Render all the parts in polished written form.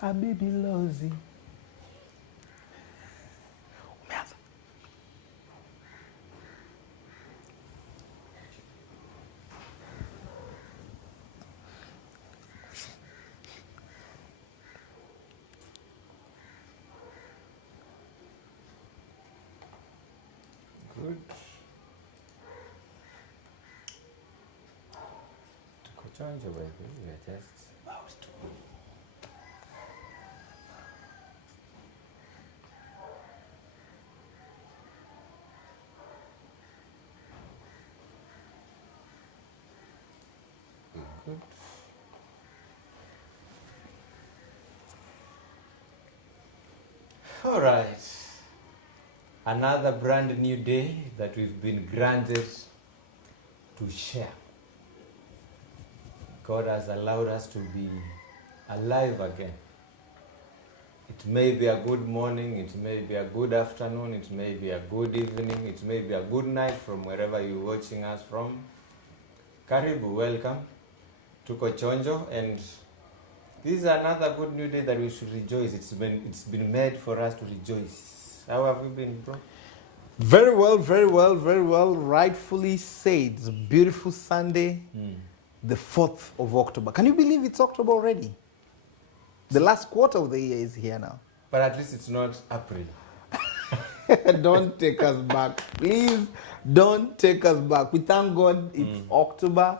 Habibi Lozi. Umeanza. Good. Tuko chonjo baby, we are just about to. Good. All right. Another brand new day that we've been granted to share. God has allowed us to be alive again. It may be a good morning, it may be a good afternoon, it may be a good evening, it may be a good night from wherever you're watching us from. Karibu, welcome. Tuko chonjo, and this is another good new day that we should rejoice. It's been made for us to rejoice. How have you been, bro? Very well, very well, very well. Rightfully said. It's a beautiful Sunday, the 4th of October. Can you believe it's October already? The last quarter of the year is here now. But at least it's not April. Don't take us back. Please don't take us back. We thank God it's October.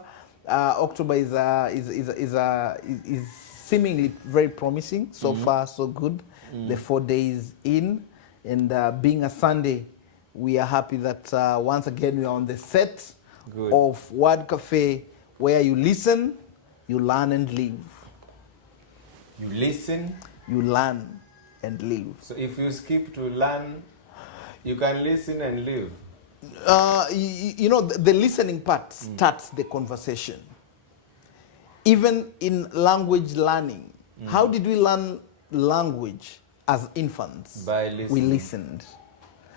October is seemingly very promising. So far, so good. The 4 days in. And being a Sunday, we are happy that once again we are on the set of Word Cafe, where you listen, you learn and live. You listen, you learn and live. So if you skip to learn, you can listen and live. You know, the listening part starts the conversation. Even in language learning, how did we learn language? As infants, by listening. We listened.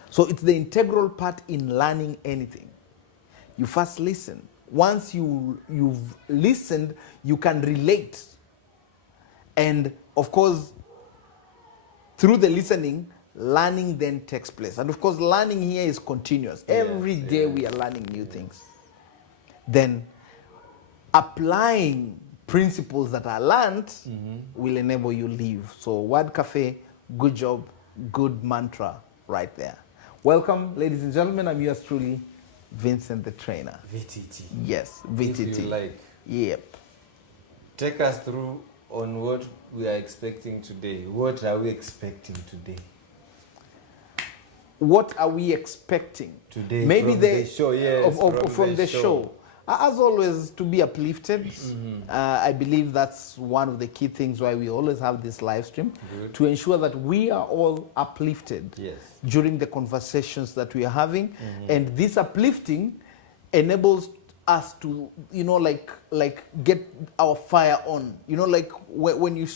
So it's the integral part in learning anything. You first listen. Once you've listened, you can relate. And of course, through the listening, learning then takes place. And of course, learning here is continuous. Every day we are learning new things. Then applying principles that are learned will enable you live. So Word Cafe, good job, good mantra right there. Welcome, ladies and gentlemen. I'm yours truly, Vincent the trainer. VTT. Yes, VTT. If you like. Yep. Take us through on what we are expecting today. What are we expecting today? What are we expecting today? Maybe from the show, yes. From the show. As always, to be uplifted. I believe that's one of the key things why we always have this live stream. Good. To ensure that we are all uplifted during the conversations that we are having. And this uplifting enables us to, you know, like get our fire on. You know, like when you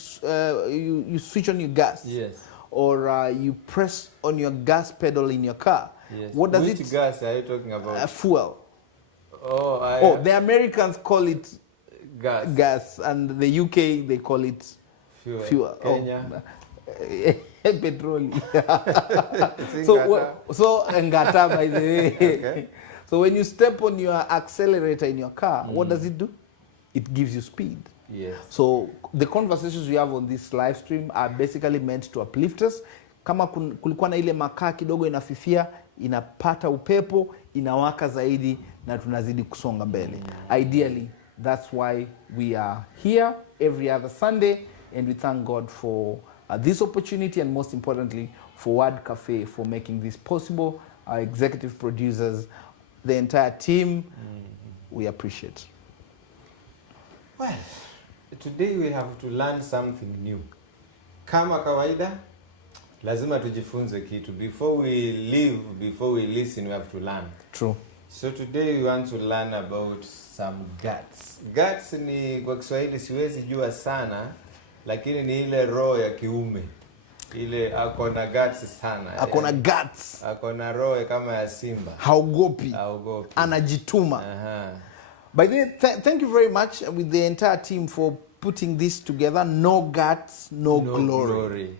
switch on your gas. Yes. Or you press on your gas pedal in your car. Yes. What does Which gas are you talking about? Fuel. Oh, the Americans call it gas, and the UK they call it fuel. Kenya. Petrol. so Ngata, by the way. Okay. So when you step on your accelerator in your car, what does it do? It gives you speed. Yes. So the conversations we have on this live stream are basically meant to uplift us. Kama kulikuwa na ile makaa kidogo inafifia, inapata upepo, inawaka zaidi, na tunazidi kusonga mbele. Ideally, that's why we are here every other Sunday, and we thank God for this opportunity, and most importantly, for Word Cafe for making this possible. Our executive producers, the entire team, we appreciate. Well, today we have to learn something new. Kama kawaida, lazima tujifunze kitu. Before we live, before we listen, we have to learn. True. So today we want to learn about some guts. Guts ni kwa Kiswahili siwezi jua sana, lakini ni ile roho ya kiume. Ile akona guts sana. Akona guts. Akona roho kama ya simba. Haogopi. Haogopi. Anajituma. By the way, thank you very much with the entire team for putting this together. No guts, no glory.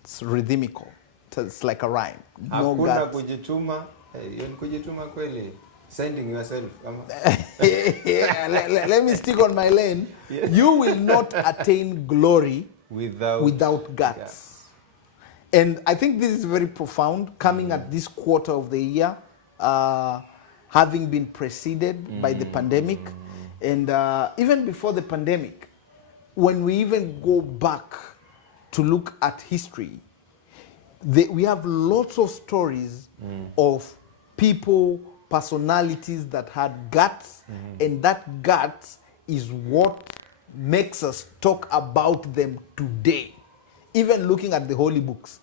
It's rhythmical. It's like a rhyme. No Hakuna guts. kujituma. Hiyo ni kujituma kweli. Sending yourself. Let me stick on my lane. Yeah. You will not attain glory without guts. Yeah. And I think this is very profound, coming at this quarter of the year, having been preceded by the pandemic. And even before the pandemic, when we even go back to look at history, we have lots of stories of people, personalities that had guts, and that guts is what makes us talk about them today, even looking at the holy books.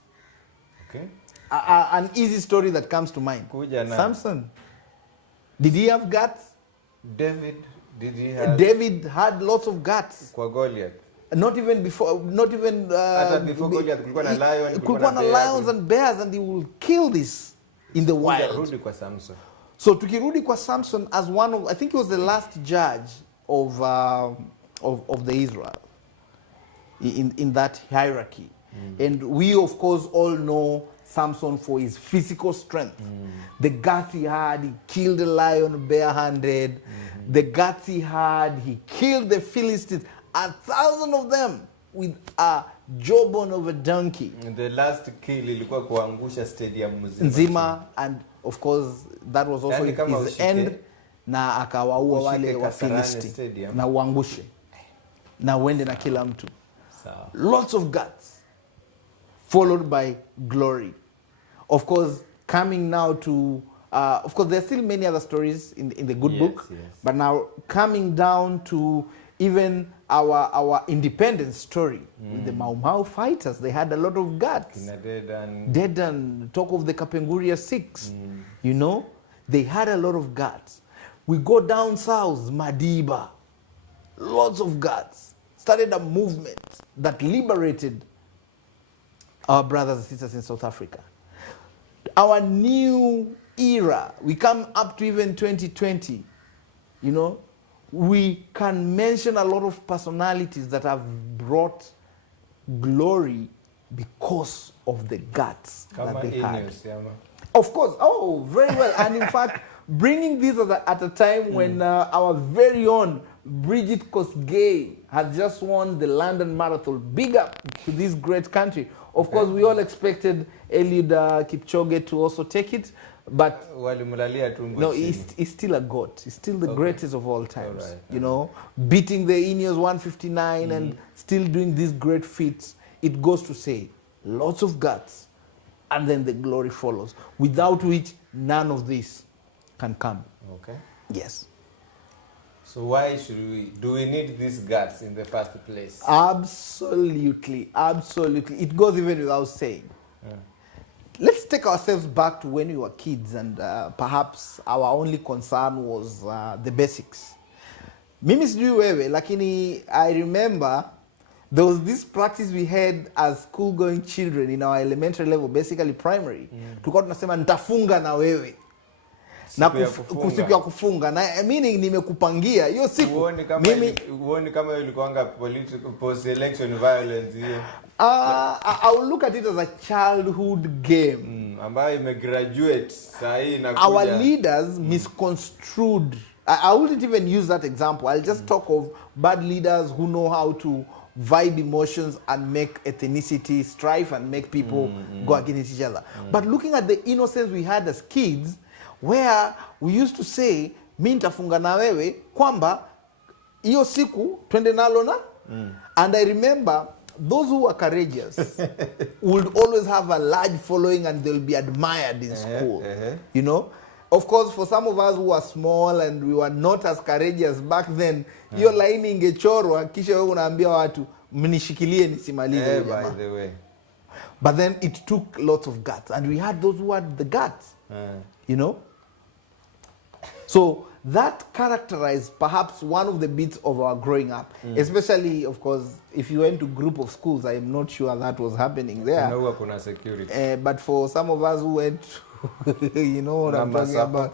Okay. An easy story that comes to mind. Samson. Did he have guts? David, did he have? David had lots of guts. Kwa Goliath. Not even before before Goliath, kulikuwa na lions and bears, and he will kill this in the wild. So tukirudi kwa Samson as one of, I think he was the last judge of the Israel in that hierarchy. And we of course all know Samson for his physical strength. The guts he had, he killed a lion barehanded. The guts he had, he killed the Philistines, 1,000 of them with a jawbone of a donkey. The last kill ilikuwa kuangusha stadium nzima, and of course that was also his end, na akawaua wale wa Philistine na uangushe na uende na kila mtu. Lots of guts followed by glory. Of course, coming now to of course there are still many other stories in the good book, yes. But now coming down to even our independence story with the Mau Mau fighters. They had a lot of guts. Dedan, talk of the Kapenguria 6. You know, they had a lot of guts. We go down south, Madiba, lots of guts. Started a movement that liberated our brothers and sisters in South Africa. Our new era, we come up to even 2020, you know, we can mention a lot of personalities that have brought glory because of the guts that they had. Of course, oh, very well. And in fact, bringing this at a time when our very own Bridget Kosgei had just won the London Marathon. Big up to this great country. Of course, we all expected Eliud Kipchoge to also take it, but no, he's still a goat. He's still the greatest of all times. All right. You know, beating the Ineos 159 and still doing these great feats. It goes to say, lots of guts, and then the glory follows, without which none of this can come. Okay. Yes. So why do we need these guts in the first place? Absolutely, absolutely. It goes even without saying. Let's take ourselves back to when we were kids, and perhaps our only concern was the basics. Mimi sijui wewe, lakini I remember there was this practice we had as school-going children in our elementary level, basically primary. Tulikuwa tunasema nitafunga na wewe. Na siku ya kufunga, na meaning nimekupangia hiyo siku. Uone kama ilikuanga political post-election violence hiyo. I will look at it as a childhood game. Ambayo imegraduate sahi na kuja. Our leaders misconstrued. I wouldn't even use that example. I'll just talk of bad leaders who know how to vibe emotions and make ethnicity strife and make people go against each other. But looking at the innocence we had as kids, where we used to say, mi nitafunga na wewe kwamba hiyo siku twende nalo na. And I remember those who were courageous would always have a large following and they'll be admired in school. You know, of course, for some of us who were small and we were not as courageous back then, hiyo line ingechorwa kisha wewe unaambia watu mnishikilie nisimalize. By the way. But then it took lots of guts, and we had those who had the guts. You know? So that characterized perhaps one of the bits of our growing up, especially, of course, if you went to group of schools. I am not sure that was happening there. No, kuna security. But for some of us who went, you know what I'm talking about.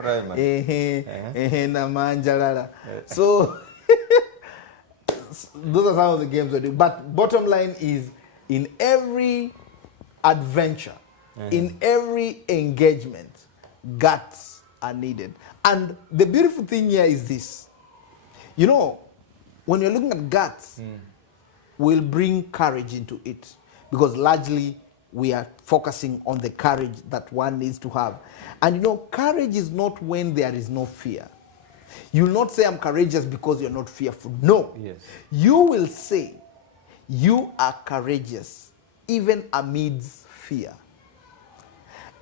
those are some of the games we do. But bottom line is, in every adventure, in every engagement, guts are needed. And the beautiful thing here is this. You know, when you're looking at guts, we'll bring courage into it. Because largely, we are focusing on the courage that one needs to have. And you know, courage is not when there is no fear. You will not say, I'm courageous because you're not fearful. No. Yes. You will say, you are courageous even amidst fear.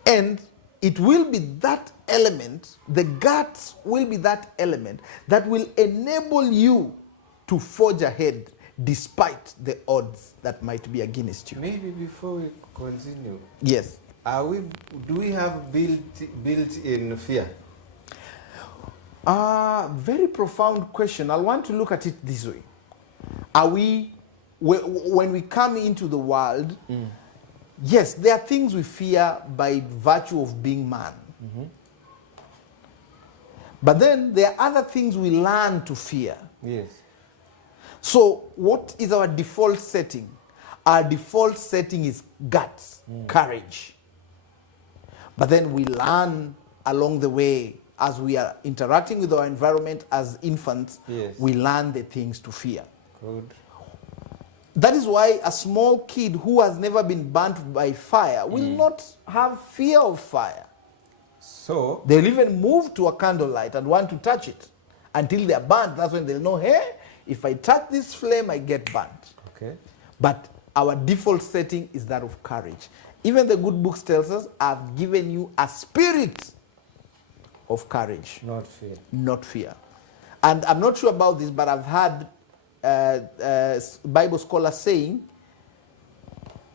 And it will be that element, the guts will be that element that will enable you to forge ahead despite the odds that might be against you. Maybe before we continue, Yes. do we have built-in fear? Very profound question. I want to look at it this way. Are we, when we come into the world, yes, there are things we fear by virtue of being man. But then there are other things we learn to fear. Yes. So what is our default setting? Our default setting is guts, courage. But then we learn along the way as we are interacting with our environment as infants, Yes. we learn the things to fear. Good. That is why a small kid who has never been burnt by fire will not have fear of fire. So, They'll even move to a candlelight and want to touch it until they're burnt. That's when they'll know, hey, if I touch this flame, I get burnt. okay. But our default setting is that of courage. Even the good books tells us, I've given you a spirit of courage, Not fear. not fear. And I'm not sure about this, but I've heard Bible scholars saying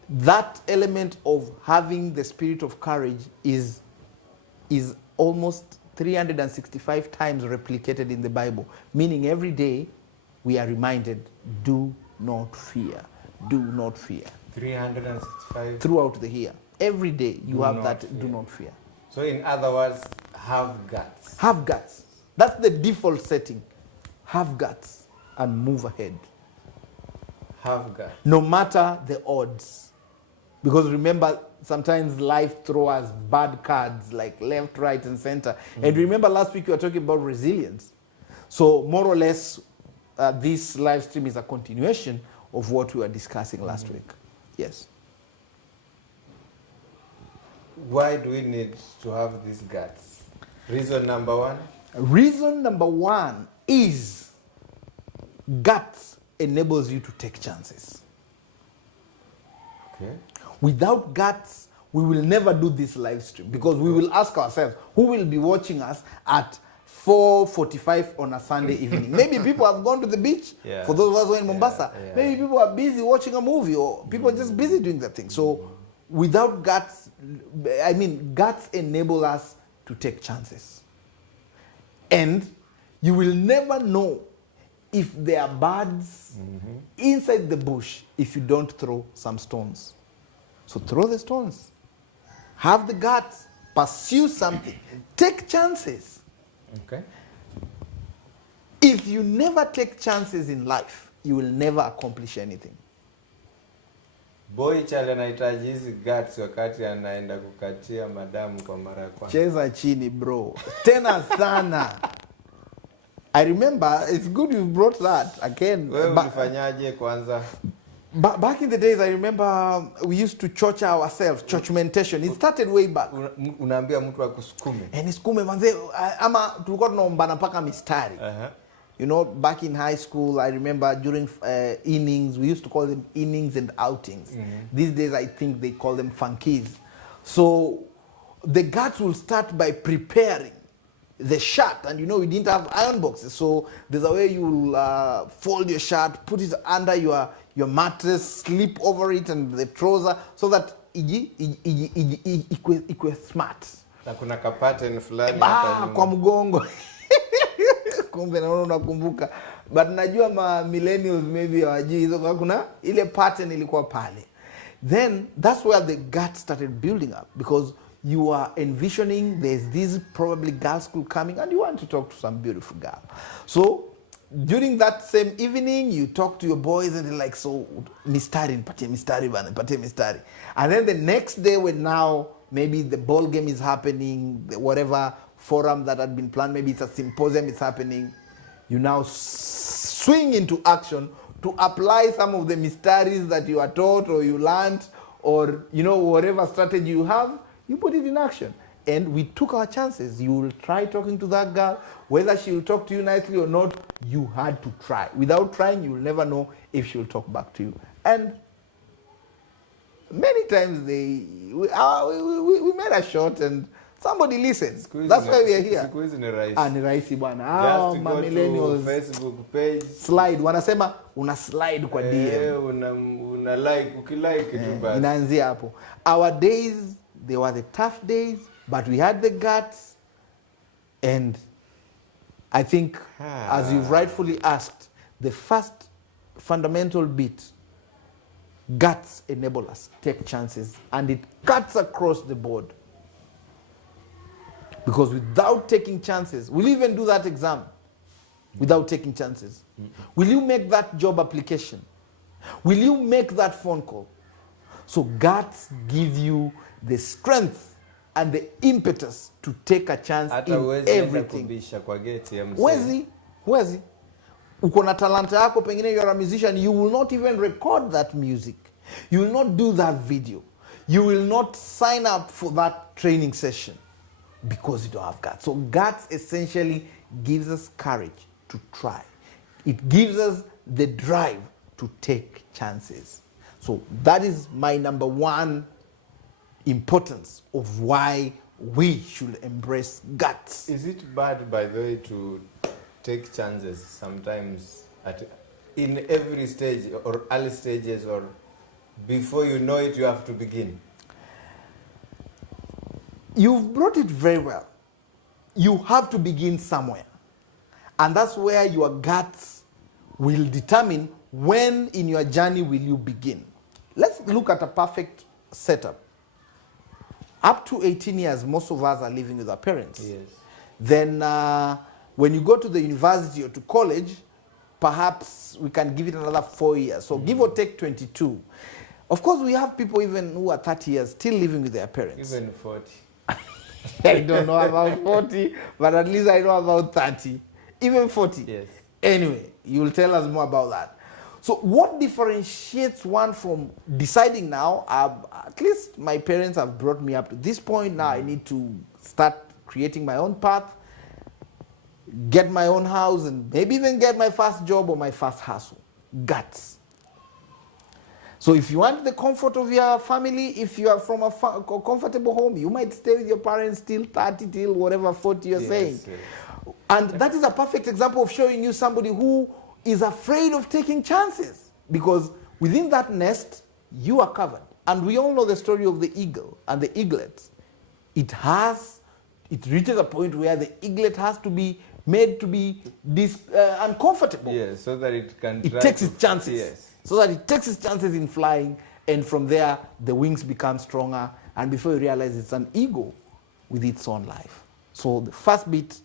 that element of having the spirit of courage is almost 365 times replicated in the Bible, meaning every day we are reminded, do not fear, do not fear. 365. Throughout the year, every day you Do have not that, fear. do not fear. So, in other words, have guts. Have guts. That's the default setting. Have guts and move ahead, Have guts. no matter the odds. Because remember, sometimes life throws us bad cards like left, right, and center. And remember last week we were talking about resilience. So more or less, this live stream is a continuation of what we were discussing last week. Yes. Why do we need to have these guts? Reason number one? Reason number one is guts enables you to take chances. Okay. Without guts, we will never do this live stream because we will ask ourselves, who will be watching us at 4:45 on a Sunday evening? Maybe people have gone to the beach. Yeah. For those of us who are in Mombasa, Yeah. maybe people are busy watching a movie or people are just busy doing their thing. So without guts, guts enable us to take chances. And you will never know if there are birds inside the bush if you don't throw some stones. So throw the stones. Have the guts. Pursue something. Take chances. Okay. If you never take chances in life, you will never accomplish anything. Boy chale anahitaji hizi guts wakati anaenda kukatia madamu kwa mara ya kwanza. Cheza chini, bro. Tena sana. I remember, it's good you brought that again. Wewe ulifanyaje kwanza? Back in the days, I remember we used to church ourselves, churchmentation. It started way back. Unaambia mtu akusukume. Nisikume manze, ama tulikuwa tunaombana mpaka mistari. You know, back in high school, I remember during innings, we used to call them innings and outings. These days, I think they call them funkies. So the guards will start by preparing the shirt, and you know, we didn't have iron boxes, so there's a way you will fold your shirt, put it under your mattress, sleep over it and the trouser, so that ikwe smart. Na kuna ka pattern fulani hapa kwa mgongo. Kumbe naona unakumbuka. But najua ma millennials maybe hawajui hizo, kwa kuna ile pattern ilikuwa pale. Then that's where the guts started building up, because you are envisioning there's this probably girl school coming and you want to talk to some beautiful girl. So during that same evening, you talk to your boys and they're like, so, mistari, nipatie mistari bana, nipatie mistari. And then the next day when now maybe the ball game is happening, whatever forum that had been planned, maybe it's a symposium is happening, you now swing into action to apply some of the mysteries that you are taught or you learned, or whatever strategy you have, you put it in action. And we took our chances. You will try talking to that girl, whether she will talk to you nicely or not, you had to try. Without trying, you will never know if she will talk back to you. And many times we made a shot and somebody listens. That's why we are here. Ni rahisi bwana. Just Ma go millennials to Facebook page. slide. Wanasema una slide kwa DM. Una like, ukilike tu basi. Inaanzia hapo. Our days, they were the tough days, but we had the guts. And I think, as you've rightfully asked, the first fundamental bit, guts enable us to take chances, and it cuts across the board. Because without taking chances, will you even do that exam without taking chances? Will you make that job application? Will you make that phone call? So guts give you the strength and the impetus to take a chance in everything. Wezi. Uko na talanta yako, pengine you're a musician, you will not even record that music. You will not do that video. You will not sign up for that training session because you don't have guts. So guts essentially gives us courage to try. It gives us the drive to take chances. So that is my number one importance of why we should embrace guts. Is it bad, by the way, to take chances sometimes in every stage or early stages, or before you know it, you have to begin? You've brought it very well. You have to begin somewhere. And that's where your guts will determine when in your journey will you begin. Let's look at a perfect setup. Up to 18 years, most of us are living with our parents. Yes. Then when you go to the university or to college, perhaps we can give it another 4 years. So give or take 22. Of course, we have people even who are 30 years still living with their parents. Even 40. I don't know about 40, but at least I know about 30. Even 40. Yes. Anyway, you will tell us more about that. So what differentiates one from deciding now, at least my parents have brought me up to this point, now I need to start creating my own path, get my own house, and maybe even get my first job or my first hustle. Guts. So if you want the comfort of your family, if you are from a comfortable home, you might stay with your parents till 30, till whatever 40 you're saying. Yes. And that is a perfect example of showing you somebody who is afraid of taking chances, because within that nest, you are covered. And we all know the story of the eagle and the eaglet. It reaches a point where the eaglet has to be made to be uncomfortable. Yes, so that it can takes its chances. Yes. So that it takes its chances in flying, and from there, the wings become stronger, and before you realize it's an eagle with its own life. So the first bit,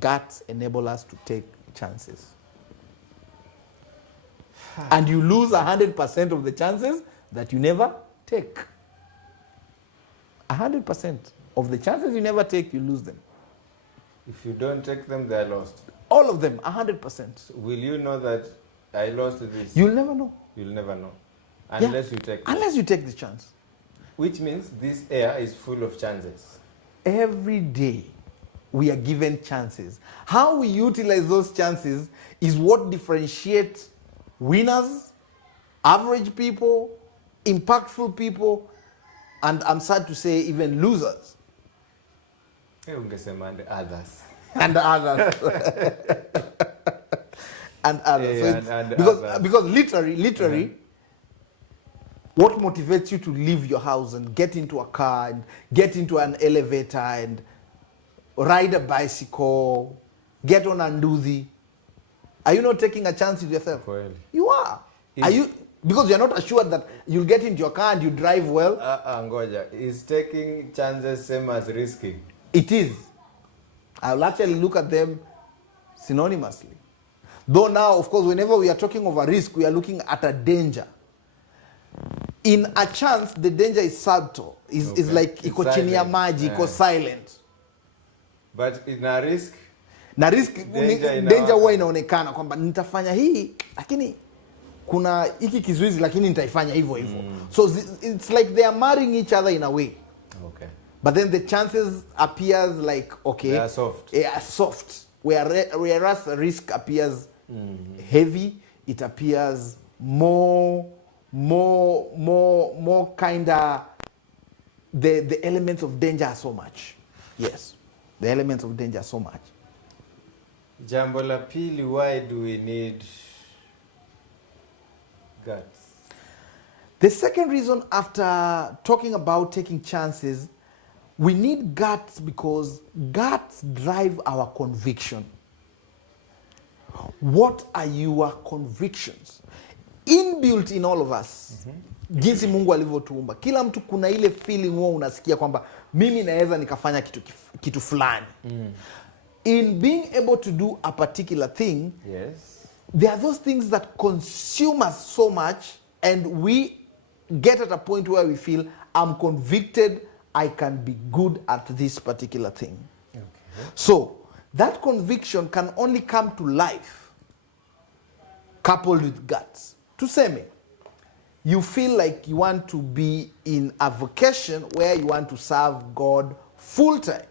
guts enable us to take chances. And you lose 100% of the chances that you never take. 100% of the chances you never take, you lose them. If you don't take them, they are lost. All of them, 100%. So will you know that I lost this? You'll never know. You'll never know. Unless you take it. Unless you take the chance. Which means this air is full of chances. Every day, we are given chances. How we utilize those chances is what differentiates winners, average people, impactful people, and I'm sad to say even losers. And others. And others. And others. Yeah, so because literally, what motivates you to leave your house and get into a car and get into an elevator and ride a bicycle, get on a nduthi? Are you not taking a chance with yourself? Well, you are. Are you? Because you're not assured that you'll get into your car and you drive well. Ngoja, is taking chances same as risking? It is. I'll actually look at them synonymously. Though now, of course, whenever we are talking of a risk, we are looking at a danger. In a chance, the danger is subtle. Is like iko chini ya maji, iko silent. But in a risk, na risk danger huwa inaonekana kwamba nitafanya hii lakini kuna hiki kizuizi lakini nitaifanya hivyo hivyo. So it's like they are marrying each other in a way. Okay. But then the chances appears like okay, they are soft. They are soft. Whereas risk appears heavy, it appears more kinda the elements of danger are so much. Yes. The elements of danger are so much. Jambo la pili, why do we need guts? The second reason, after talking about taking chances, we need guts because guts drive our conviction. What are your convictions? Inbuilt in all of us. Jinsi Mungu alivyotuumba. Kila mtu kuna ile feeling huwa unasikia kwamba mimi naweza nikafanya kitu fulani. In being able to do a particular thing, yes, there are those things that consume us so much, and we get at a point where we feel, I'm convicted I can be good at this particular thing. Okay. So that conviction can only come to life coupled with guts. Tuseme, you feel like you want to be in a vocation where you want to serve God full time.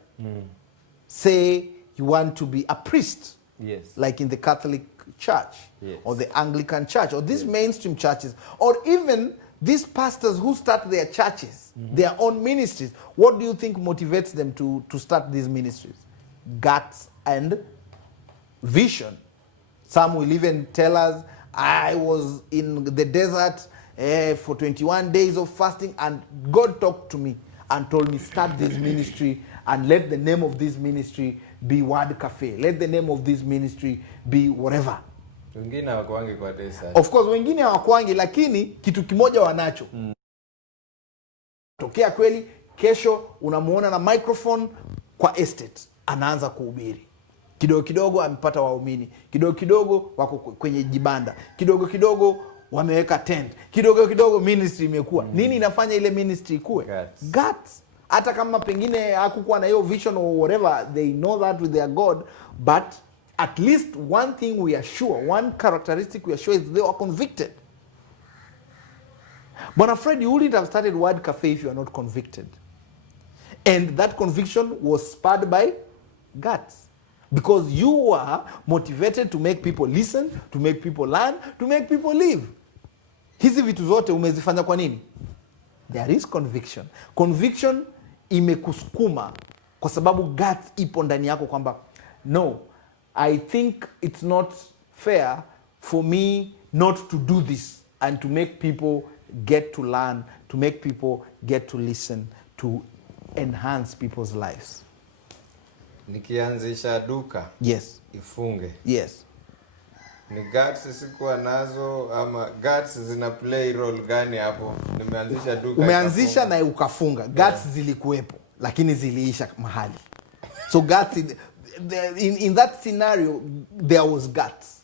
Say you want to be a priest. Yes. Like in the Catholic Church. Yes. Or the Anglican Church. Or these mainstream churches. Or even these pastors who start their churches. Their own ministries. What do you think motivates them to start these ministries? Guts and vision. Some will even tell us, I was in the desert for 21 days of fasting, and God talked to me and told me, start this ministry, and let the name of this ministry be Word Cafe. Let the name of this ministry be whatever. Wengine hawakwangi kwa desert. Of course, wengine hawakwangi, lakini kitu kimoja wanacho. Tokea kweli, kesho unamuona na microphone kwa estate. Anaanza kuhubiri. Kidogo kidogo amepata waumini. Kidogo kidogo wako kwenye jibanda. Kidogo kidogo wameweka tent. Kidogo kidogo ministry imekuwa. Nini inafanya ile ministry ikue? Guts. Hata kama pengine hakukuwa na hiyo vision or whatever, they know that with their God, but at least one thing we are sure, one characteristic we are sure is they were convicted. But afraid you wouldn't have started Word Cafe if you are not convicted. And that conviction was spurred by guts. Because you were motivated to make people listen, to make people learn, to make people live. Hizi vitu zote umezifanya kwa nini? There is conviction. Conviction imekusukuma kwa sababu guts ipo ndani yako kwamba no, I think it's not fair for me not to do this and to make people get to learn, to make people get to listen, to enhance people's lives. Nikianzisha duka. Yes. Ifunge. Yes. Ni guts sikuwa nazo ama guts zina play role gani hapo? Nimeanzisha duka. Umeanzisha na ukafunga. Guts zilikuwepo lakini ziliisha mahali. So guts in that scenario there was guts.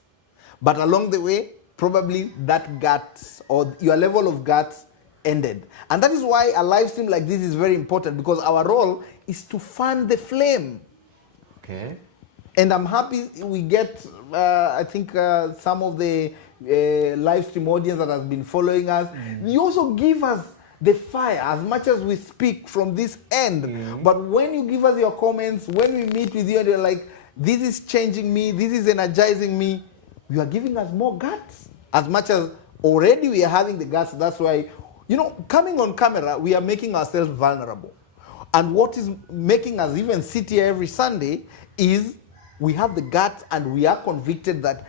But along the way probably that guts or your level of guts ended. And that is why a live stream like this is very important, because our role is to fan the flame. Okay. And I'm happy we get, I think, some of the live stream audience that has been following us. You also give us the fire as much as we speak from this end. But when you give us your comments, when we meet with you and you're like, this is changing me, this is energizing me, you are giving us more guts. As much as already we are having the guts, that's why, you know, coming on camera, we are making ourselves vulnerable. And what is making us even sit here every Sunday is we have the guts and we are convicted that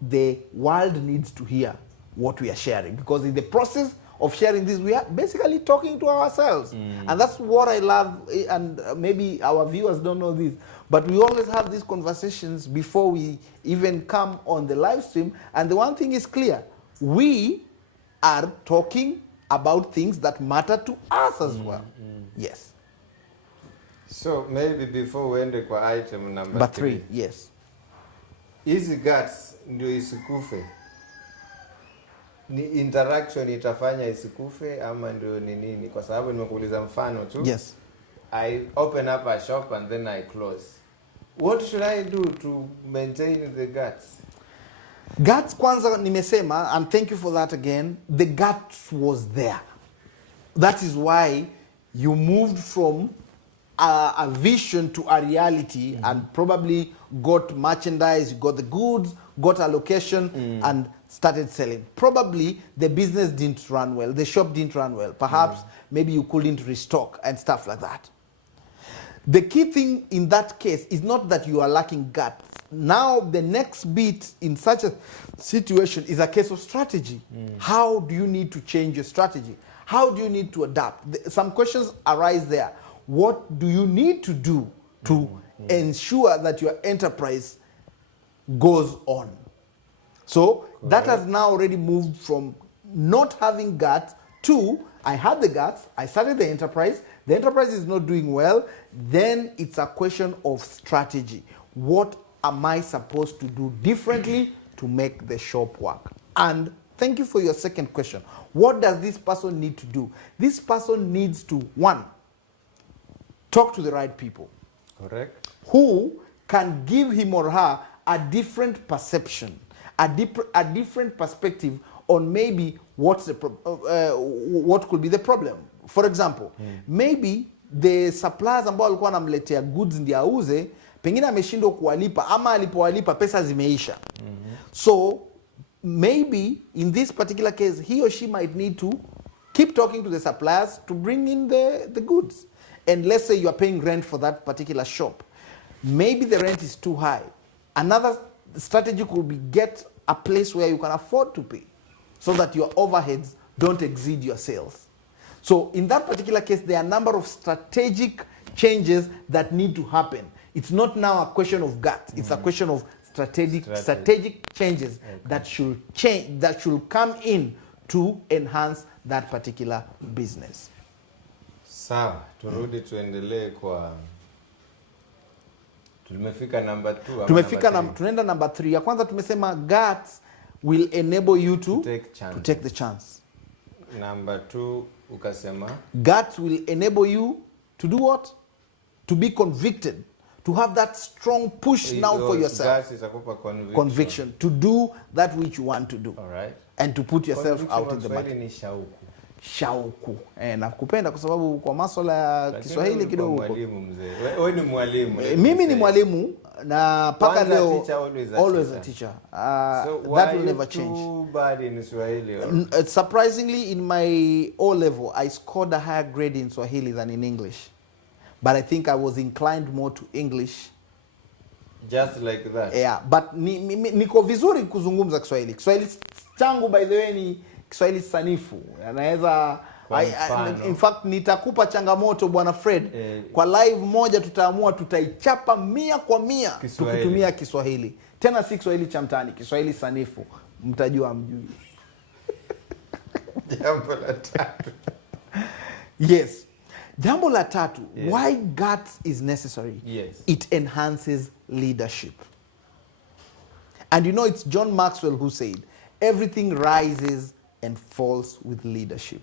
the world needs to hear what we are sharing. Because in the process of sharing this, we are basically talking to ourselves. And that's what I love, and maybe our viewers don't know this, but we always have these conversations before we even come on the live stream. And the one thing is clear, we are talking about things that matter to us as well. Yes. So maybe before we end kwa item number 3. Yes. Easy guts ndio isikufe? Ni interaction itafanya isikufe ama ndio ni nini? Kwa sababu nimekuuliza mfano tu. Yes. I open up a shop and then I close. What should I do to maintain the guts? Guts kwanza nimesema, and thank you for that again, the guts was there. That is why you moved from a vision to a reality, and probably got merchandise, you got the goods, got a location, and started selling. Probably the business didn't run well, the shop didn't run well. Perhaps maybe you couldn't restock and stuff like that. The key thing in that case is not that you are lacking guts. Now the next bit in such a situation is a case of strategy. How do you need to change your strategy? How do you need to adapt? Some questions arise there. What do you need to do to ensure that your enterprise goes on? So that has now already moved from not having guts to, I had the guts, I started the enterprise is not doing well, then it's a question of strategy. What am I supposed to do differently to make the shop work? And thank you for your second question. What does this person need to do? This person needs to, one, talk to the right people. Correct. Who can give him or her a different perception, a different perspective on maybe what could be the problem. For example, maybe the suppliers ambao walikuwa wanamletea goods ndio auze, pengine ameshindwa kuwalipa ama alipowalipa pesa zimeisha. So maybe in this particular case, he or she might need to keep talking to the suppliers to bring in the goods. And let's say you are paying rent for that particular shop. Maybe the rent is too high. Another strategy could be get a place where you can afford to pay, so that your overheads don't exceed your sales. So in that particular case, there are a number of strategic changes that need to happen. It's not now a question of guts. It's a question of strategic changes that should come in to enhance that particular business. Sawa, turudi tuendelee kwa tumefika number 2. Tunaenda number 3. Ya kwanza tumesema guts will enable you to take the chance. Number 2 ukasema guts will enable you to do what? To be convicted, to have that strong push now for yourself. Guts itakupa conviction to do that which you want to do. All right. And to put yourself out in the market. Ni shauku. Shauku. Nakupenda kwa sababu kwa masuala ya Kiswahili kidogo. Mwalimu mzee. Wewe ni mwalimu. Mimi ni mwalimu na paka leo always a teacher. So that will never change. Too bad in Swahili. Surprisingly, in my O level, I scored a higher grade in Swahili than in English. But I think I was inclined more to English. Just like that. Yeah, but niko vizuri kuzungumza Kiswahili. Kiswahili changu by the way ni Kiswahili sanifu. Anaweza in fact nitakupa changamoto bwana Fred. Kwa live moja tutaamua tutaichapa 100% tukitumia Kiswahili. Tena si Kiswahili cha mtaani, Kiswahili sanifu. Mtajua mjui. Jambo la 3. Yes. Jambo la 3, why guts is necessary? Yes. It enhances leadership. And you know, it's John Maxwell who said, everything rises and falls with leadership.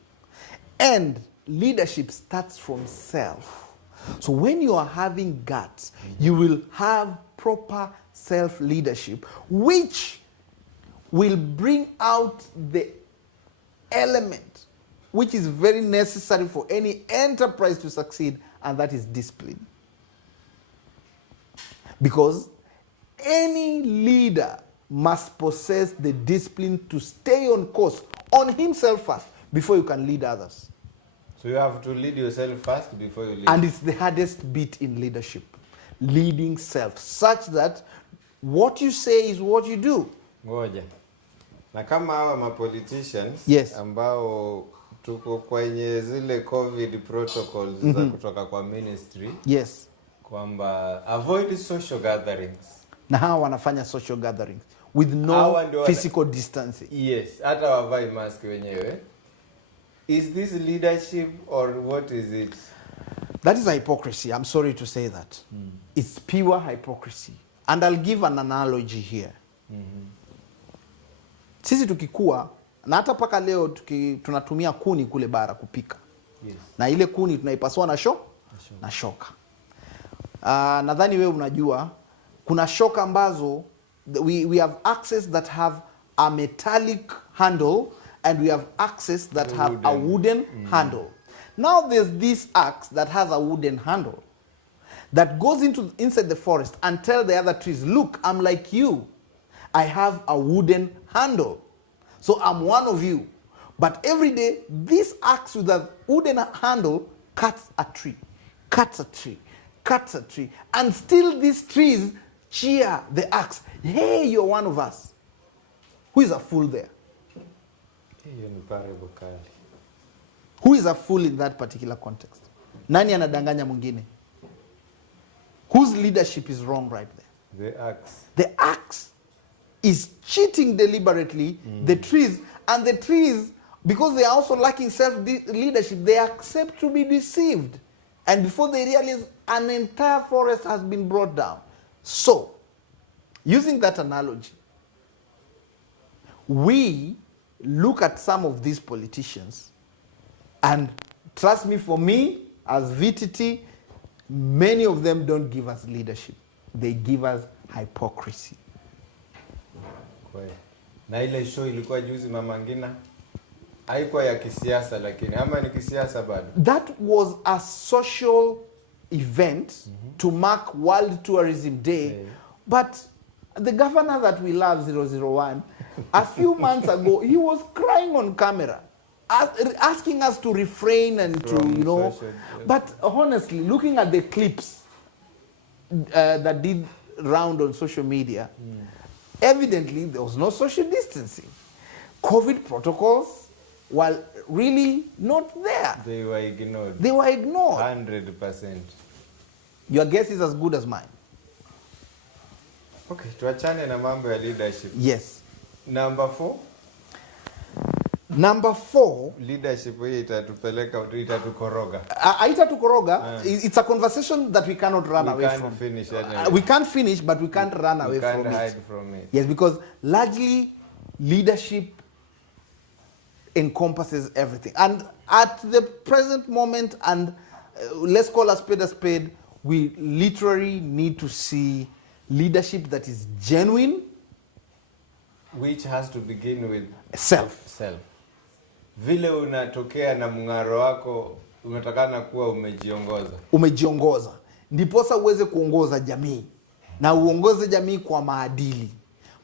And leadership starts from self. So when you are having guts, you will have proper self-leadership, which will bring out the element which is very necessary for any enterprise to succeed, and that is discipline. Because any leader must possess the discipline to stay on course, on himself first, before you can lead others. So you have to lead yourself first before you lead. And it's the hardest bit in leadership. Leading self, such that what you say is what you do. Ngoja. Na kama hawa ma politicians, yes, ambao tuko kwenye zile COVID protocols za kutoka kwa ministry. Yes. Kwamba avoid social gatherings. Na hawa wanafanya social gatherings with no physical distancing. Yes, hata wavai mask wenyewe. Is this leadership or what is it? That is hypocrisy. I'm sorry to say that. It's pure hypocrisy. And I'll give an analogy here. sisi tukikua na hata paka leo tunatumia kuni kule bara kupika. Yes. Na ile kuni tunaipasua na shoka. Nadhani wewe unajua kuna shoka ambazo we have axes that have a metallic handle and we have axes that have a wooden handle. Now there's this axe that has a wooden handle that goes inside the forest and tell the other trees, look, I'm like you. I have a wooden handle. So I'm one of you. But every day, this axe with a wooden handle cuts a tree, cuts a tree, cuts a tree. And still these trees cheer the axe. Hey, you're one of us. Who is a fool there? Who is a fool in that particular context? Nani anadanganya mwingine? Whose leadership is wrong right there? The axe. The axe is cheating deliberately the trees, and the trees, because they are also lacking self-leadership, they accept to be deceived. And before they realize, an entire forest has been brought down. So, using that analogy, we look at some of these politicians, and trust me, for me, as VTT, many of them don't give us leadership. They give us hypocrisy. Na ile show ilikuwa juzi Mama Ngina haikuwa ya kisiasa, lakini ama ni kisiasa bado. That was a social event to mark World Tourism Day. But the governor that we love, 001, a few months ago, he was crying on camera, asking us to refrain and to, you know. But honestly, looking at the clips that did round on social media, evidently there was no social distancing. COVID protocols were really not there. They were ignored. They were ignored. 100%. Your guess is as good as mine. Okay, tuachane na mambo ya leadership. Yes. Number 4. Number 4. Leadership hii itatukoroga. Haitatukoroga. It's a conversation that we cannot run away from. We can't finish, but we can't run away from it. We can't hide from it. Yes, because largely leadership encompasses everything. And at the present moment, and let's call a spade, we literally need to see leadership that is genuine. Which has to begin with self. Vile unatokea na mng'aro wako, unatakana kuwa umejiongoza. Umejiongoza. Ndiposa uweze kuongoza jamii. Na uongoze jamii kwa maadili.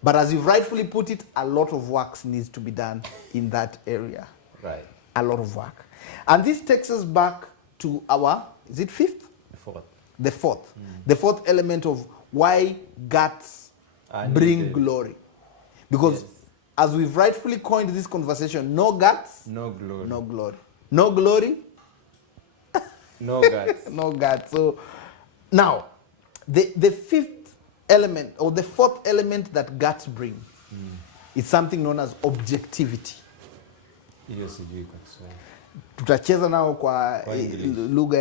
But as you've rightfully put it, a lot of work needs to be done in that area. Right. A lot of work. And this takes us back to our, is it 5th? 4th. The 4th. The 4th element of why guts bring glory. Because as we've rightfully coined this conversation, no guts, no glory. No glory. No glory, no guts. No guts. So now, the 5th element, or the 4th element that guts bring, is something known as objectivity. Hiyo sijui kwa Kiswahili. Tutacheza nao kwa lugha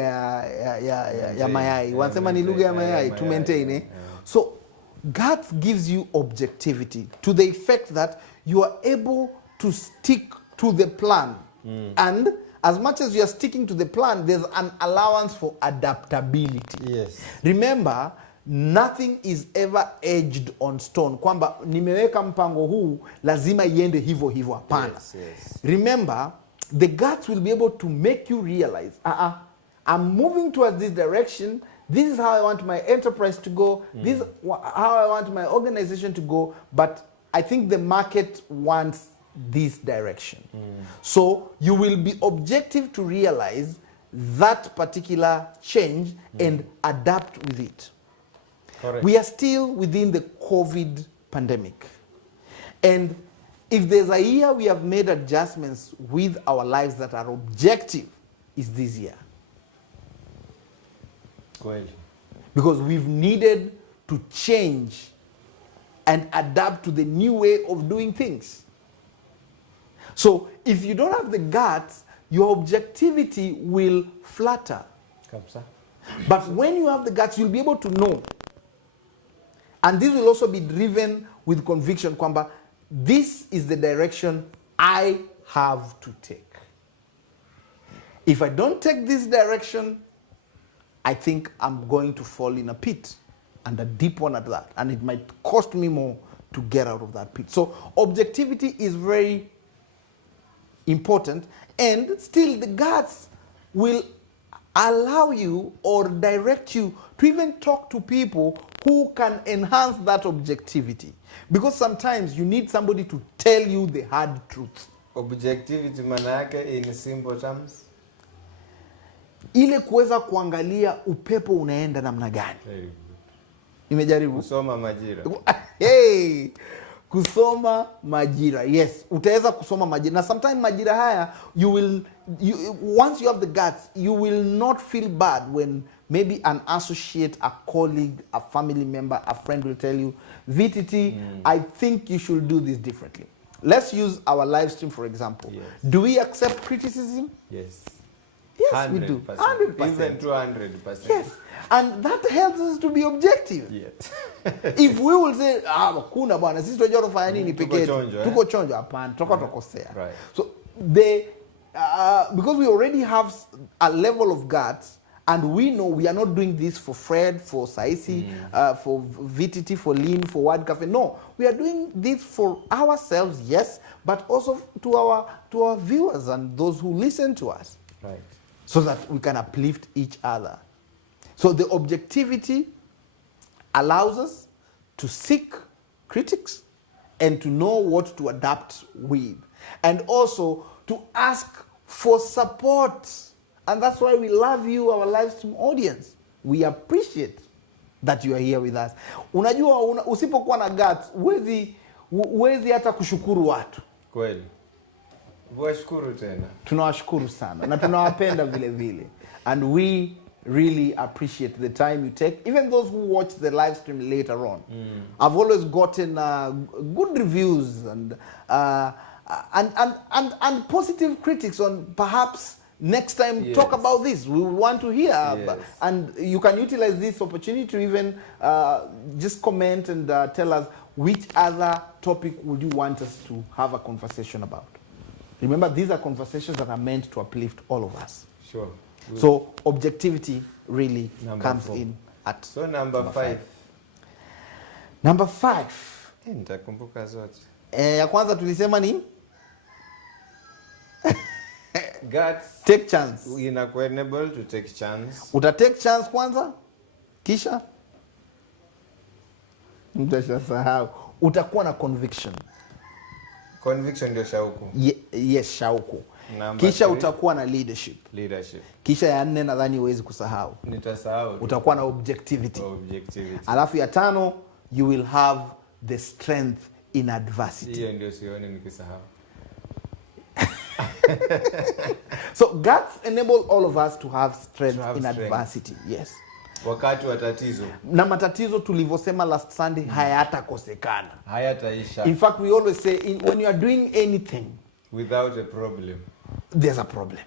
ya mayai. Wanasema ni lugha ya mayai to maintain it. So guts gives you objectivity to the effect that you are able to stick to the plan. And as much as you are sticking to the plan, there's an allowance for adaptability. Yes. Remember, nothing is ever edged on stone. Kwamba nimeweka mpango huu lazima iende hivyo hivyo, hapana. Yes. Remember, the guts will be able to make you realize, I'm moving towards this direction. This is how I want my enterprise to go. This is how I want my organization to go. But I think the market wants this direction. So you will be objective to realize that particular change and adapt with it. Correct. We are still within the COVID pandemic. And if there's a year we have made adjustments with our lives that are objective, is this year. Well. Because we've needed to change and adapt to the new way of doing things. So if you don't have the guts, your objectivity will flutter. Kapsa. But when you have the guts, you'll be able to know. And this will also be driven with conviction. Kwamba, this is the direction I have to take. If I don't take this direction, I think I'm going to fall in a pit, and a deep one at that, and it might cost me more to get out of that pit. So objectivity is very important, and still the guards will allow you or direct you to even talk to people who can enhance that objectivity, because sometimes you need somebody to tell you the hard truth. Objectivity manake in simple terms, ile kuweza kuangalia upepo unaenda namna gani. Nimejaribu kusoma majira. Hey, kusoma majira. Yes, utaweza kusoma majira. Na sometimes majira haya once you have the guts, you will not feel bad when maybe an associate, a colleague, a family member, a friend will tell you, VTT, I think you should do this differently. Let's use our live stream for example. Yes. Do we accept criticism? Yes. Yes, 100%. we do. 100%. Even 200%. Yes. And that helps us to be objective. Yes. If we will say, kuna bwana, sisi tunajua kufanya nini peke yetu. Tuko chonjo, hapana, tukosea. Right. So because we already have a level of guts, and we know we are not doing this for Fred, for Saisi, for VTT, for Lean, for Word Cafe. No, we are doing this for ourselves, yes, but also to our viewers and those who listen to us. Right. So that we can uplift each other. So the objectivity allows us to seek critics and to know what to adapt with, and also to ask for support. And that's why we love you, our live stream audience. We appreciate that you are here with us. Unajua usipokuwa na guts, huwezi hata kushukuru watu. Kweli. Washukuru tena. Tunawashukuru sana na tunawapenda vile vile. And we really appreciate the time you take, even those who watch the live stream later on. I've always gotten good reviews and positive critics on perhaps next time. Yes. Talk about this. We want to hear. Yes. And you can utilize this opportunity to even just comment and tell us which other topic would you want us to have a conversation about. Remember, these are conversations that are meant to uplift all of us. Sure. Good. So objectivity really comes 4. in at so number 5. Number 5. Nitakumbuka zote. Ya kwanza tulisema ni guts. Take chance. Inakuwa enable to take chance. Uta take chance kwanza, kisha mtashasahau. Utakuwa na conviction. Conviction ndio shauku. Yes, shauku. Kisha 3, utakuwa na leadership. Kisha ya 4 nadhani huwezi kusahau. Nitasahau. Utakuwa na objectivity. Alafu ya 5, you will have the strength in adversity. Hiyo ndio sioni nikisahau. So guts enable all of us to have strength in adversity. Yes. Wakati wa tatizo. Na matatizo tulivyosema last Sunday hayatakosekana. Hayataisha. In fact, we always say when you are doing anything without a problem, there's a problem.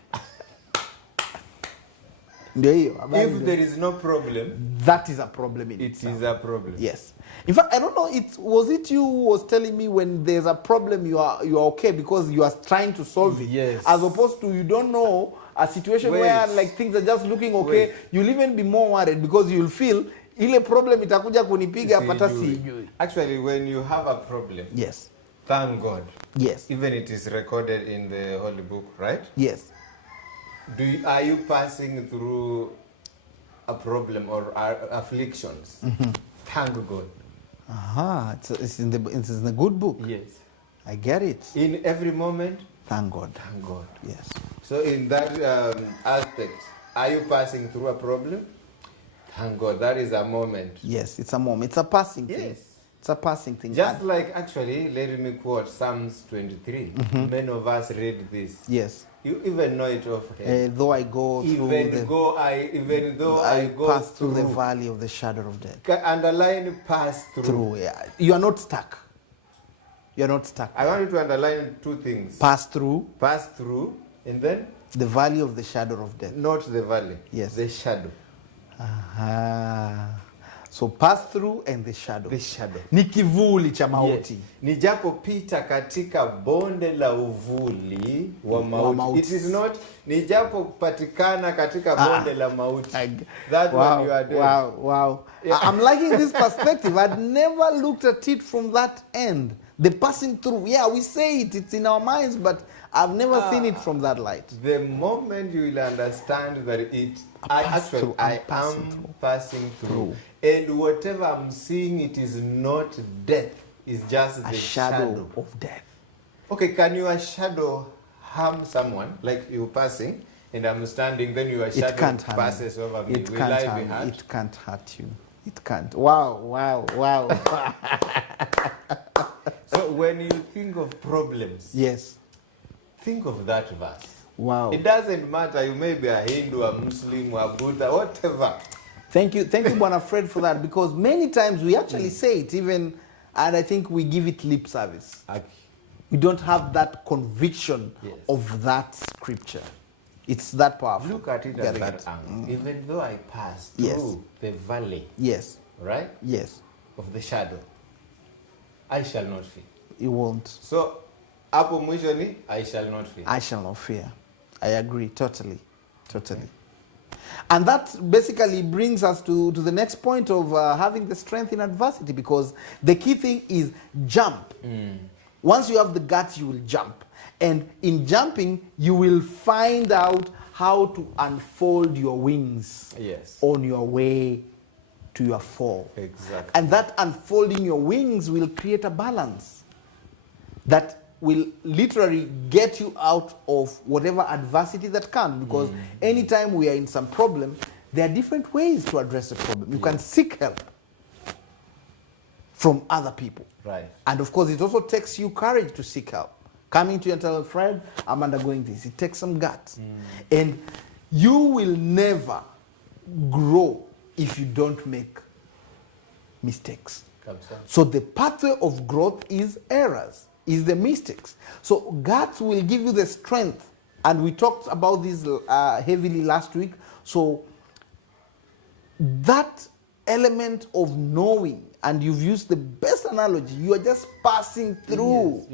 If there is no problem, that is a problem in itself. It is a problem. Yes. In fact, I don't know, was it you who was telling me when there's a problem you are okay because you are trying to solve it? Yes. As opposed to you don't know a situation where like things are just looking okay, you'll even be more worried because you'll feel ile problem itakuja kunipiga pata sijui. Actually, when you have a problem, yes, thank God. Yes. Even it is recorded in the Holy Book, right? Yes. Are you passing through a problem or afflictions? Thank God. It's in the good book. Yes. I get it. In every moment, thank God. Thank God. Yes. So in that aspect, are you passing through a problem? Thank God. That is a moment. Yes, it's a moment. It's a passing thing. Yes. It's a passing thing. Just like, actually, let me quote Psalms 23. Many of us read this. Yes. You even know it offhand. Though I go through even though I go pass through the valley of the shadow of death. Underline pass through. Yeah. You are not stuck. You are not stuck. I want you to underline 2 things. Pass through. Pass through. And then? The valley of the shadow of death. Not the valley. Yes. The shadow. So pass through and the shadow. The shadow. Ni kivuli cha mauti. Yes. Nijapopita katika bonde la uvuli wa mauti. It is not nijapopatikana katika bonde la mauti. That wow, one you are doing. Wow. Yeah. I'm liking this perspective. I'd never looked at it from that end. The passing through. Yeah, we say it. It's in our minds, but I've never seen it from that light. The moment you will understand that I am passing through. And whatever I'm seeing, it is not death. It's just the shadow of death. Okay, can your shadow harm someone? Like you're passing and I'm standing, then your shadow passes over me. Will I be hurt? It can't hurt you. It can't. Wow. So when you think of problems, yes, think of that verse. Wow. It doesn't matter. You may be a Hindu, a Muslim, a Buddha, whatever. Thank you, Bwana Fred, for that, because many times we actually say it, even, and I think we give it lip service. Okay. We don't have that conviction of that scripture. It's that powerful. Look at it at that angle. Even though I pass through the valley, right? Yes. Of the shadow, I shall not fear. You won't. So, hapo mwisho ni I shall not fear. I shall not fear. I agree totally. And that basically brings us to the next point of having the strength in adversity, because the key thing is jump. Once you have the guts, you will jump. And in jumping, you will find out how to unfold your wings on your way to your fall. Exactly. And that unfolding your wings will create a balance that will literally get you out of whatever adversity that comes. Because anytime we are in some problem, there are different ways to address the problem. You can seek help from other people. Right. And of course, it also takes you courage to seek help. Coming to you and telling Fred, I'm undergoing this. It takes some guts. And you will never grow if you don't make mistakes. So the pathway of growth is errors, is the mistakes. So guts will give you the strength. And we talked about this heavily last week. So that element of knowing, and you've used the best analogy, you are just passing through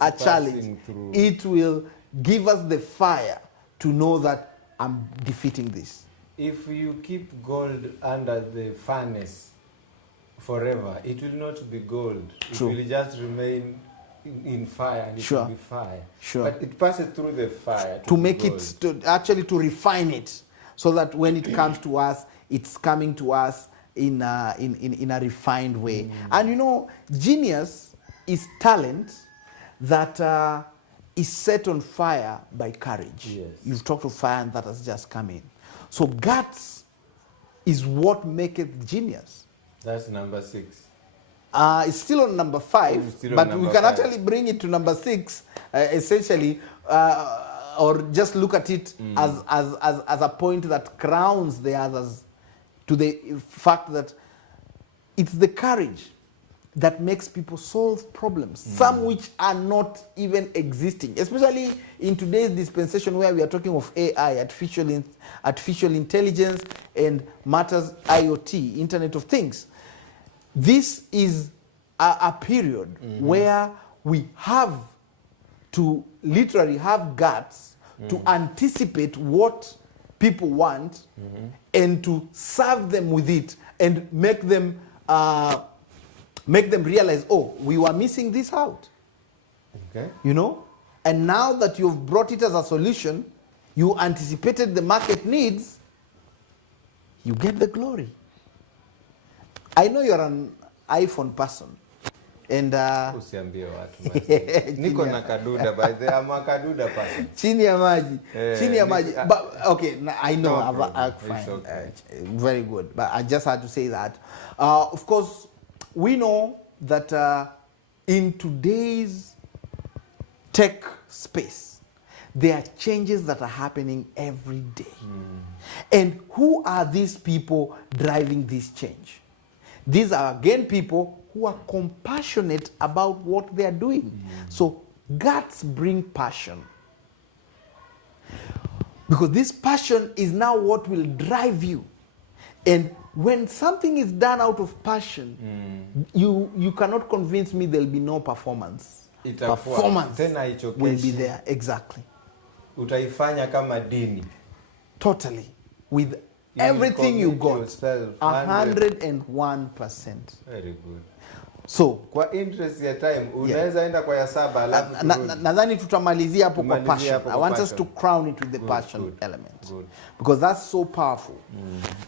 a challenge. It will give us the fire to know that I'm defeating this. If you keep gold under the furnace forever, it will not be gold. True. It will just remain in fire, and it will be fire. But it passes through the fire to make gold. To refine it, so that when it comes to us, it's coming to us in a refined way. And you know, genius is talent that is set on fire by courage. You've talked of fire, and that has just come in. So guts is what maketh genius. That's number 6. It's still on number 5, but we can actually bring it to number 6, essentially, or just look at it as a point that crowns the others, to the fact that it's the courage that makes people solve problems, some which are not even existing, especially in today's dispensation where we are talking of AI, artificial intelligence, and matters IoT, Internet of Things. This is a period where we have to literally have guts to anticipate what people want and to serve them with it and make them realize, oh, we were missing this out. Okay. You know? And now that you've brought it as a solution, you anticipated the market needs, you get the glory. I know you're an iPhone person. And usiambie watu niko na kaduda, by the I'm a kaduda person. Chini ya maji. But okay, I know. Fine. Okay. Very good. But I just had to say that. Of course, we know that in today's tech space, there are changes that are happening every day. And who are these people driving this change? These are, again, people who are compassionate about what they are doing. So guts bring passion. Because this passion is now what will drive you. And when something is done out of passion, you cannot convince me there'll be no performance. Performance will be there. Exactly. Utaifanya kama dini. Totally. With everything you got. 101%. Very good. So, kwa interest ya time, unaweza enda kwa ya 7 alafu nadhani tutamalizia hapo kwa passion. I want us to crown it with the passion element. Because that's so powerful.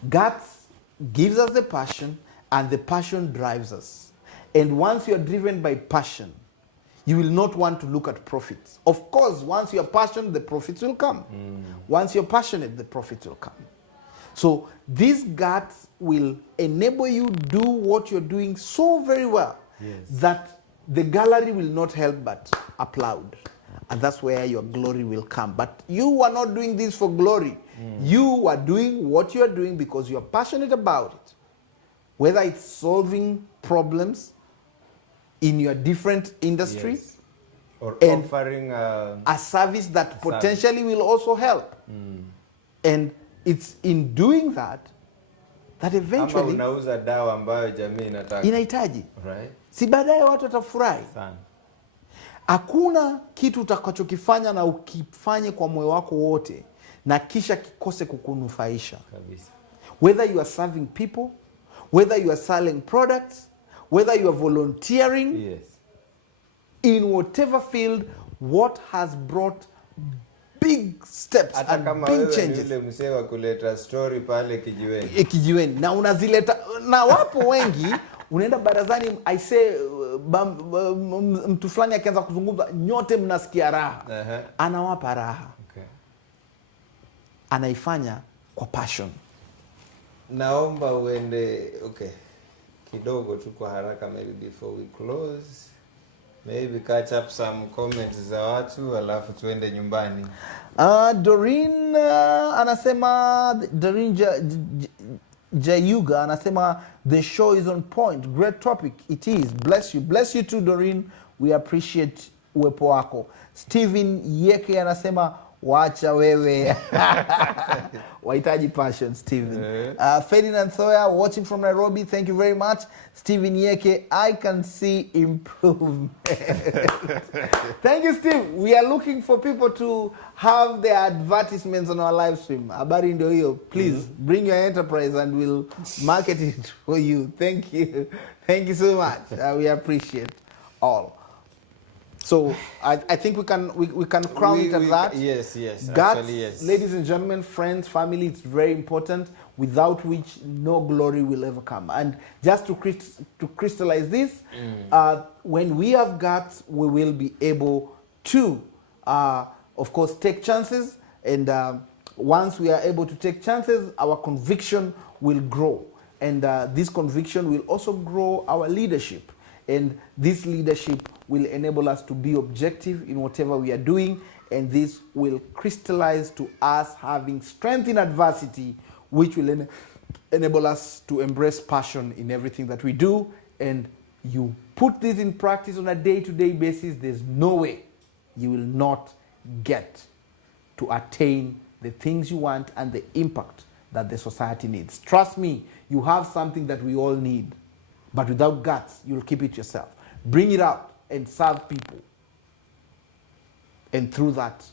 God gives us the passion, and the passion drives us. And once you are driven by passion, you will not want to look at profits. Of course, once you are passionate, the profits will come. Once you're passionate, the profits will come. So these guts will enable you do what you're doing so very well that the gallery will not help but applaud. And that's where your glory will come. But you are not doing this for glory. You are doing what you are doing because you are passionate about it. Whether it's solving problems in your different industries, or offering a service that potentially will also help. And it's in doing that eventually unauza dawa ambayo jamii inahitaji. Right? Si baadaye watu watafurahi. Hakuna kitu utakachokifanya na ukifanye kwa moyo wako wote na kisha kikose kukunufaisha. Kabisa. Whether you are serving people, whether you are selling products, whether you are volunteering, in whatever field, what has brought big steps and big changes. Yule msee wa kuleta story pale kijiweni. Kijiweni. Na unazileta, na wapo wengi, unaenda barazani, I say, mtu fulani akianza kuzungumza, nyote mnasikia raha. Anawapa raha. Anaifanya kwa passion. Naomba uende, kidogo tu kwa haraka, maybe before we close. Maybe catch up some comments za watu alafu tuende nyumbani. Doreen anasema, Doreen Jayuga anasema the show is on point. Great topic. It is. Bless you. Bless you too, Doreen. We appreciate uwepo wako. Steven Yeke anasema wacha wewe. Wahitaji passion, Steven. Ferdinand Thoya watching from Nairobi. Thank you very much. Steven Yeke, I can see improvement. Thank you, Steve. We are looking for people to have their advertisements on our live stream. Habari ndio hiyo. Please bring your enterprise and we'll market it for you. Thank you. Thank you so much. We appreciate all. So I think we can crown it at that. Yes. God, actually, yes. Ladies and gentlemen, friends, family, it's very important, without which no glory will ever come. And just to crystallize this, when we have guts, we will be able to, of course, take chances. And once we are able to take chances, our conviction will grow. And this conviction will also grow our leadership. And this leadership will enable us to be objective in whatever we are doing. And this will crystallize to us having strength in adversity, which will enable us to embrace passion in everything that we do. And you put this in practice on a day-to-day basis, there's no way you will not get to attain the things you want and the impact that the society needs. Trust me, you have something that we all need. But without guts, you'll keep it yourself. Bring it out and serve people. And through that,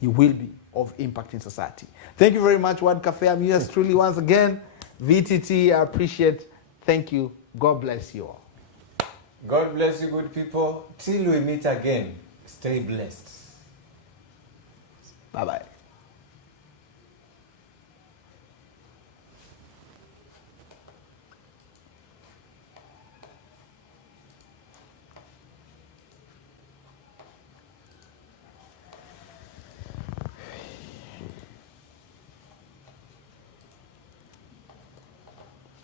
you will be of impact in society. Thank you very much, Word Cafe. I'm yours truly once again. VTT, I appreciate. Thank you. God bless you all. God bless you, good people. Till we meet again, stay blessed. Bye-bye.